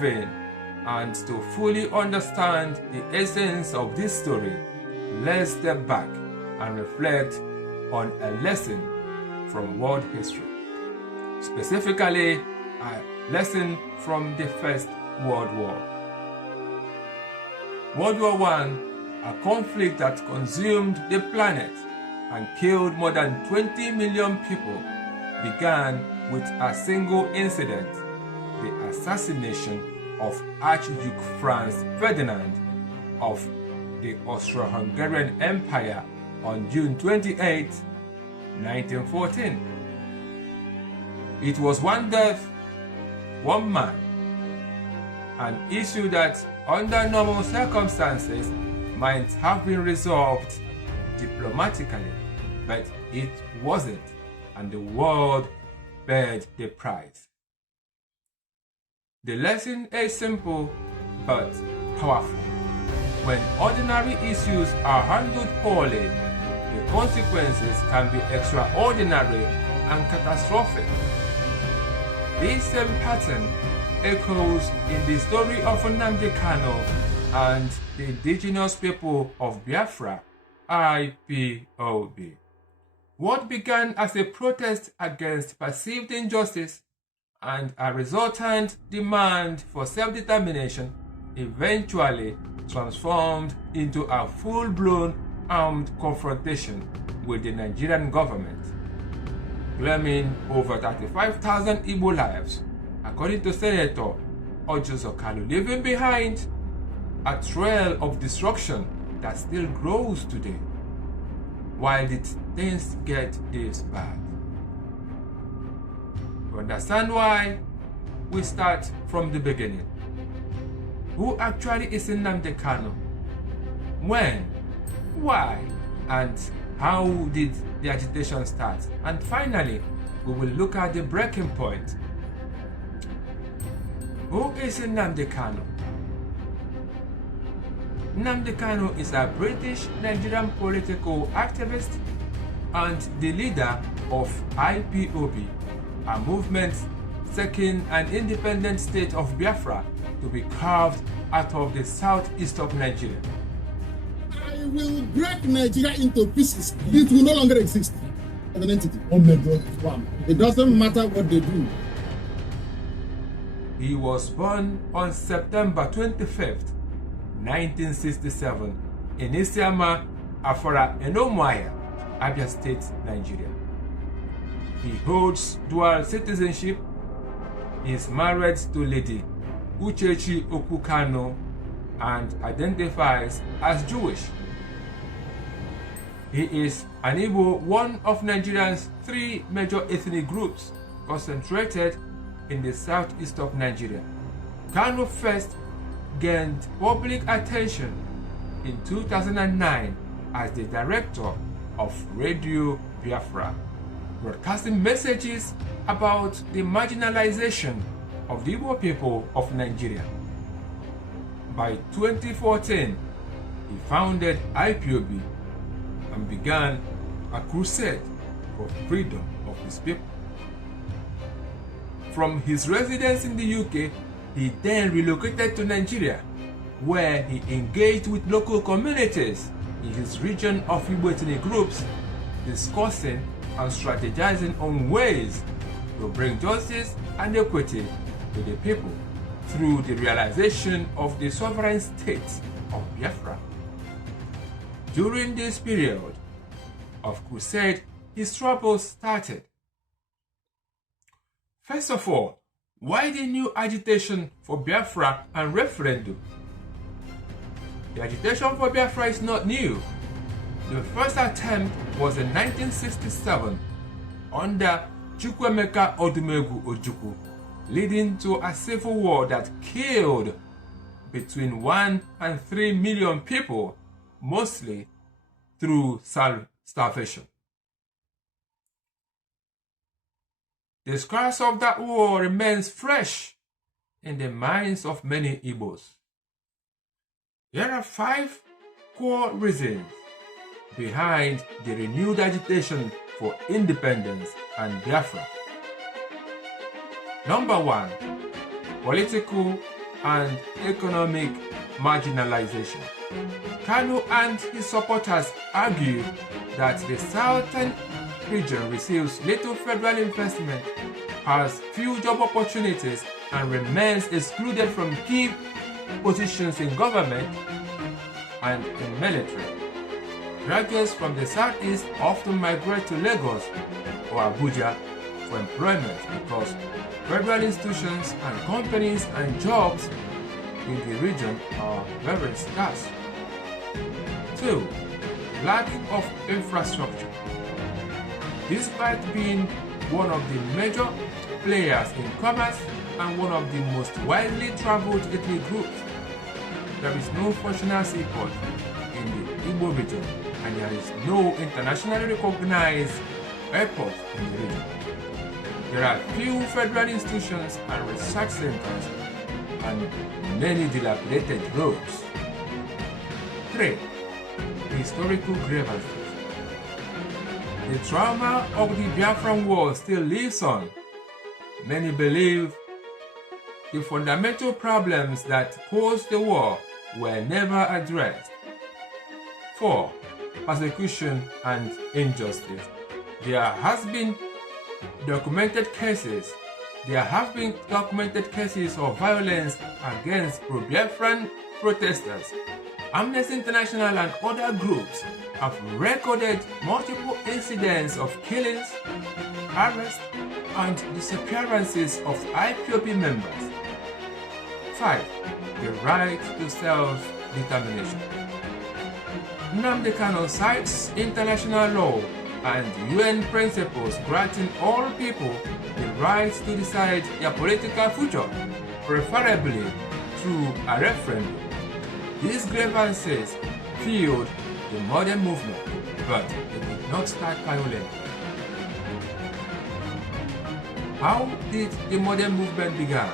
vein, and to fully understand the essence of this story, let's step back and reflect on a lesson from world history. Specifically, a lesson from the First World War. World War I, a conflict that consumed the planet and killed more than 20 million people, began with a single incident: the assassination of Archduke Franz Ferdinand of the Austro-Hungarian Empire on June 28, 1914. It was one death, one man, an issue that under normal circumstances might have been resolved diplomatically, but it wasn't, and the world paid the price. The lesson is simple but powerful. When ordinary issues are handled poorly, the consequences can be extraordinary and catastrophic. This same pattern echoes in the story of Nnamdi Kanu and the indigenous people of Biafra, IPOB. What began as a protest against perceived injustice and a resultant demand for self-determination eventually transformed into a full-blown armed confrontation with the Nigerian government, claiming over 35,000 Igbo lives, according to Senator Sokoto State, leaving behind a trail of destruction that still grows today. Why did things get this bad? To understand why, we start from the beginning. Who actually is Nnamdi Kanu? When? Why? And how did the agitation start? And finally, we will look at the breaking point. Who is Nnamdi Kanu? Nnamdi Kanu is a British Nigerian political activist and the leader of IPOB, a movement seeking an independent state of Biafra to be carved out of the southeast of Nigeria. I will break Nigeria into pieces. It will no longer exist as an entity. It doesn't matter what they do. He was born on September 25th, 1967 in Isiama, Afara, Enomwaya, Abia State, Nigeria. He holds dual citizenship. He is married to Lady Uchechi Okukano and identifies as Jewish. He is an Igbo, one of Nigeria's three major ethnic groups concentrated in the southeast of Nigeria. Kanu first gained public attention in 2009 as the director of Radio Biafra, broadcasting messages about the marginalization of the Igbo people of Nigeria. By 2014, he founded IPOB and began a crusade for freedom of his people. From his residence in the UK, he then relocated to Nigeria, where he engaged with local communities in his region of Igbo ethnic groups, discussing and strategizing on ways to bring justice and equity to the people through the realization of the sovereign state of Biafra. During this period of crusade, his troubles started. First of all, why the new agitation for Biafra and referendum? The agitation for Biafra is not new. The first attempt was in 1967 under Chukwuemeka Odumegwu Ojukwu, leading to a civil war that killed between 1 and 3 million people, mostly through starvation. The scars of that war remains fresh in the minds of many Igbos. There are 5 core reasons behind the renewed agitation for independence and Biafra. Number 1, political and economic marginalization. Kanu and his supporters argue that the southern region receives little federal investment, has few job opportunities, and remains excluded from key positions in government and in military. Graduates from the southeast often migrate to Lagos or Abuja for employment because federal institutions and companies and jobs in the region are very scarce. 2. Lack of infrastructure. Despite being one of the major players in commerce and one of the most widely traveled ethnic groups, there is no functional seaport in the Igbo region, and there is no internationally recognized airport in the region. There are few federal institutions and research centers and many dilapidated roads. 3. Historical grievances. The trauma of the Biafran War still lives on. Many believe the fundamental problems that caused the war were never addressed. 4. Persecution and injustice. There have been documented cases of violence against pro-Biafran protesters. Amnesty International and other groups have recorded multiple incidents of killings, arrests, and disappearances of IPOB members. 5. The right to self-determination. Nnamdi Kanu cites international law and UN principles granting all people the right to decide their political future, preferably through a referendum. These grievances fueled the modern movement, but it did not start violently. How did the modern movement begin?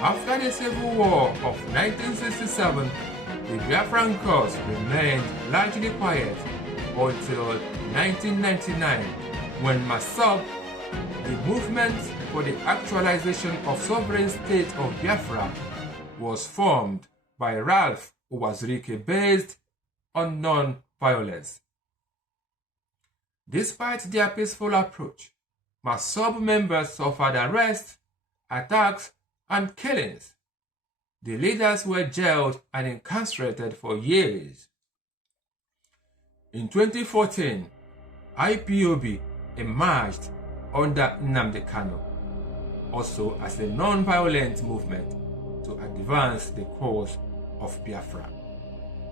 After the Civil War of 1967, the Biafran cause remained largely quiet until 1999, when MASOB, the Movement for the Actualization of Sovereign State of Biafra, was formed by Ralph Uwazurike based on non-violence. Despite their peaceful approach, MASOB members suffered arrests, attacks, and killings. The leaders were jailed and incarcerated for years. In 2014, IPOB emerged under Nnamdi Kanu, also as a non-violent movement to advance the cause of Biafra.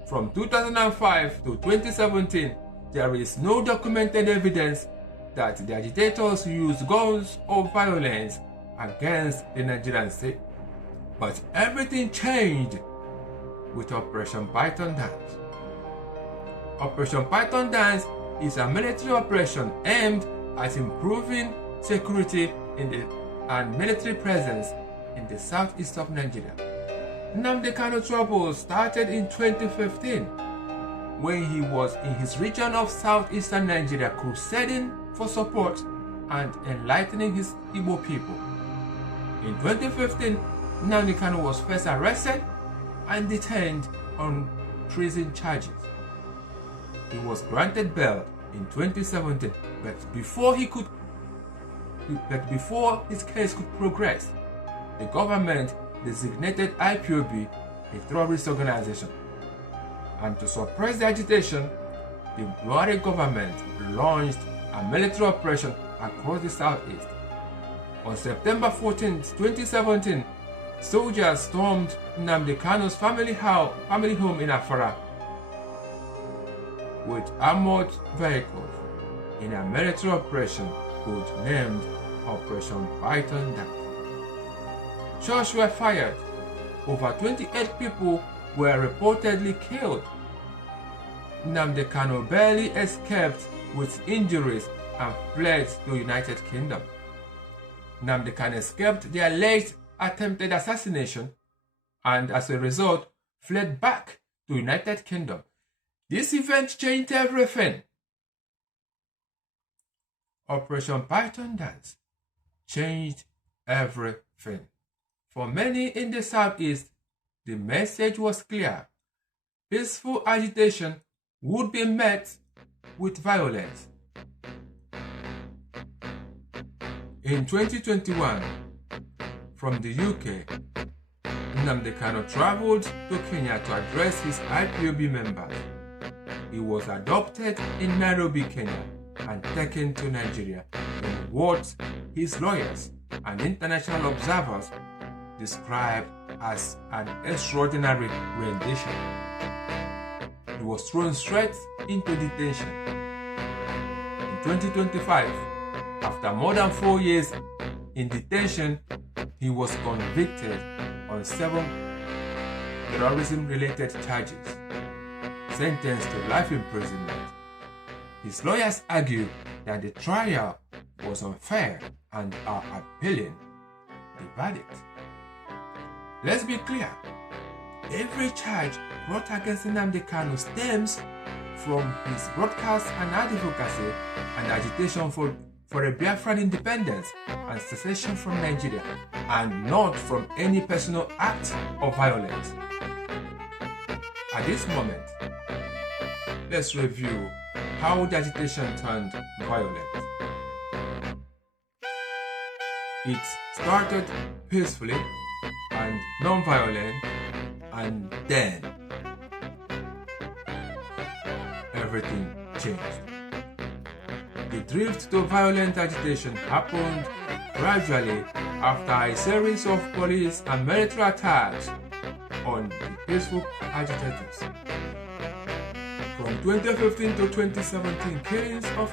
From 2005 to 2017, there is no documented evidence that the agitators used guns or violence against the Nigerian state. But everything changed with Operation Python Dance. Operation Python Dance is a military operation aimed at improving security and military presence in the southeast of Nigeria. Nnamdi Kanu troubles started in 2015 when he was in his region of southeastern Nigeria crusading for support and enlightening his Igbo people. In 2015, Nnamdi Kanu was first arrested and detained on treason charges. He was granted bail in 2017, but before his case could progress, the government designated IPOB a terrorist organization. And to suppress the agitation, the Buhari government launched a military operation across the southeast. On September 14, 2017, soldiers stormed Nnamdi Kanu's family home in Afara with armored vehicles in a military operation named Operation Python Dance. Shots were fired. Over 28 people were reportedly killed. Nnamdi Kanu barely escaped with injuries and fled to the United Kingdom. Nnamdi Kanu escaped the alleged attempted assassination and as a result fled back to the United Kingdom. This event changed everything. Operation Python Dance changed everything. For many in the Southeast, the message was clear. Peaceful agitation would be met with violence. In 2021, from the UK, Nnamdi Kanu traveled to Kenya to address his IPOB members. He was adopted in Nairobi, Kenya, and taken to Nigeria in what his lawyers and international observers described as an extraordinary rendition. He was thrown straight into detention. In 2025, after more than 4 years in detention, he was convicted on 7 terrorism-related charges, sentenced to life imprisonment. His lawyers argued that the trial was unfair and are appealing the verdict. Let's be clear, every charge brought against Nnamdi Kanu stems from his broadcast and advocacy and agitation for a Biafran independence and secession from Nigeria, and not from any personal act of violence. At this moment, let's review how the agitation turned violent. It started peacefully and non-violent, and then everything changed. The drift to violent agitation happened gradually after a series of police and military attacks on the peaceful agitators. From 2015 to 2017, killings of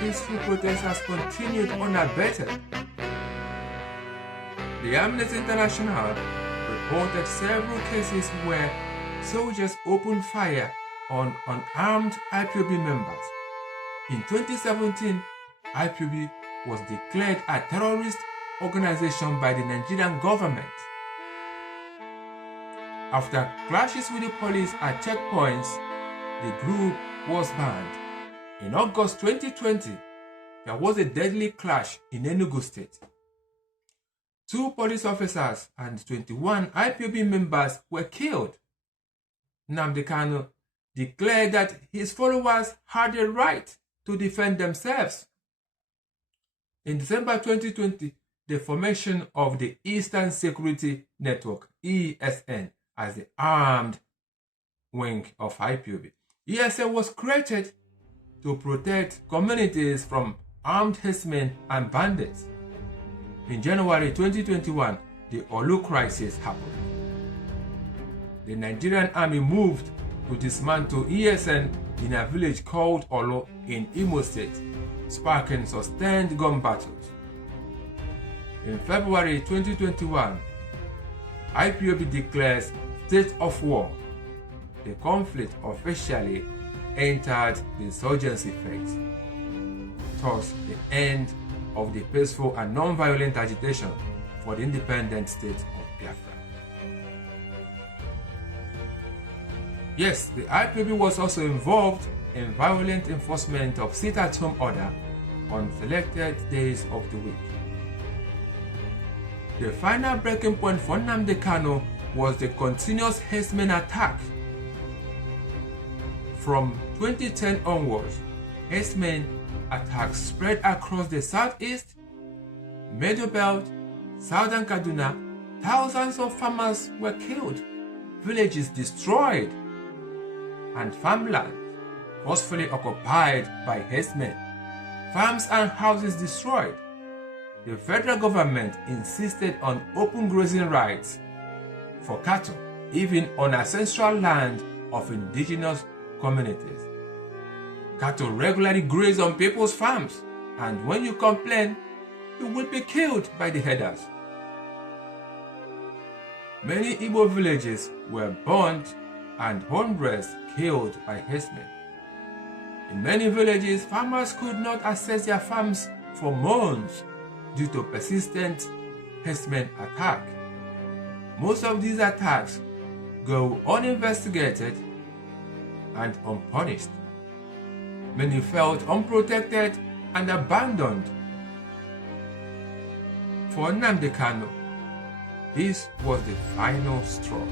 peaceful protesters continued unabated. The Amnesty International reported several cases where soldiers opened fire on unarmed IPOB members. In 2017, IPOB was declared a terrorist organization by the Nigerian government. After clashes with the police at checkpoints, the group was banned. In August 2020, there was a deadly clash in Enugu State. 2 police officers and 21 IPOB members were killed. Nnamdi Kanu declared that his followers had a right to defend themselves. In December 2020, the formation of the Eastern Security Network, ESN, as the armed wing of IPOB. ESN was created to protect communities from armed herdsmen and bandits. In January 2021, the Olu crisis happened. The Nigerian army moved to dismantle ESN in a village called Olo in Imo State, sparking sustained gun battles. In February 2021, IPOB declares state of war. The conflict officially entered the insurgency phase, thus the end of the peaceful and non-violent agitation for the independent state of Biafra. Yes, the IPOB was also involved in violent enforcement of sit-at-home order on selected days of the week. The final breaking point for Nnamdi Kanu was the continuous herdsmen attack. From 2010 onwards, herdsmen attacks spread across the southeast, Middle Belt, southern Kaduna. Thousands of farmers were killed, villages destroyed, and farmland forcefully occupied by herdsmen, farms and houses destroyed. The federal government insisted on open grazing rights for cattle, even on ancestral land of indigenous communities. Cattle regularly graze on people's farms, and when you complain, you will be killed by the herders. Many Igbo villages were burnt and hundreds killed by herdsmen. In many villages, farmers could not access their farms for months due to persistent herdsmen attack. Most of these attacks go uninvestigated and unpunished. Many felt unprotected and abandoned. For Nnamdi Kanu, this was the final straw.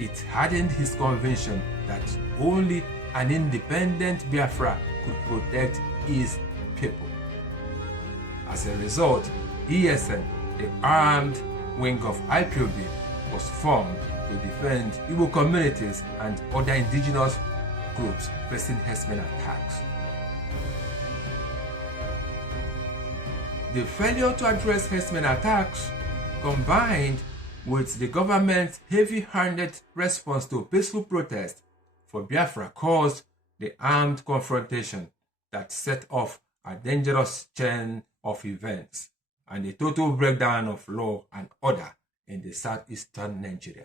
It hardened his conviction that only an independent Biafra could protect his people. As a result, ESN, the armed wing of IPOB, was formed to defend Igbo communities and other indigenous groups facing herdsmen attacks. The failure to address herdsmen attacks, combined with the government's heavy-handed response to peaceful protest for Biafra, caused the armed confrontation that set off a dangerous chain of events and a total breakdown of law and order in the southeastern Nigeria.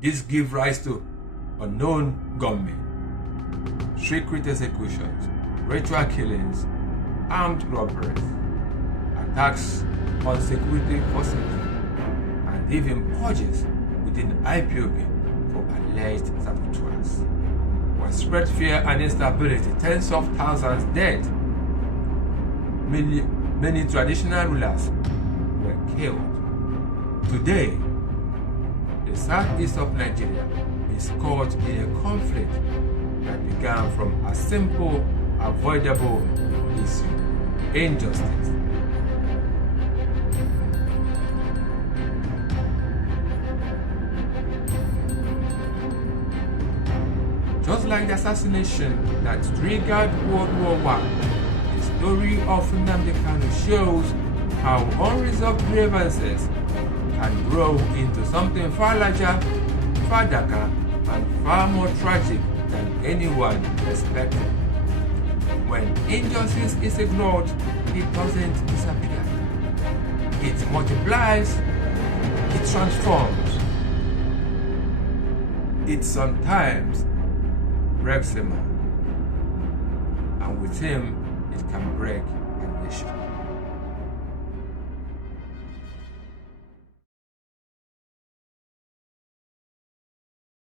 This gave rise to unknown gunmen, secret executions, ritual killings, armed robberies, attacks on security forces, and even purges within IPOB for alleged saboteurs. Widespread fear and instability, tens of thousands dead. Many traditional rulers were killed. Today, the southeast of Nigeria is caught in a conflict that began from a simple, avoidable issue: injustice. Just like the assassination that triggered World War I, the story of Nnamdi Kanu shows how unresolved grievances can grow into something far larger, far darker, and far more tragic than anyone expected. When injustice is ignored, it doesn't disappear. It multiplies, it transforms. It sometimes breaks a man, and with him, it can break a nation.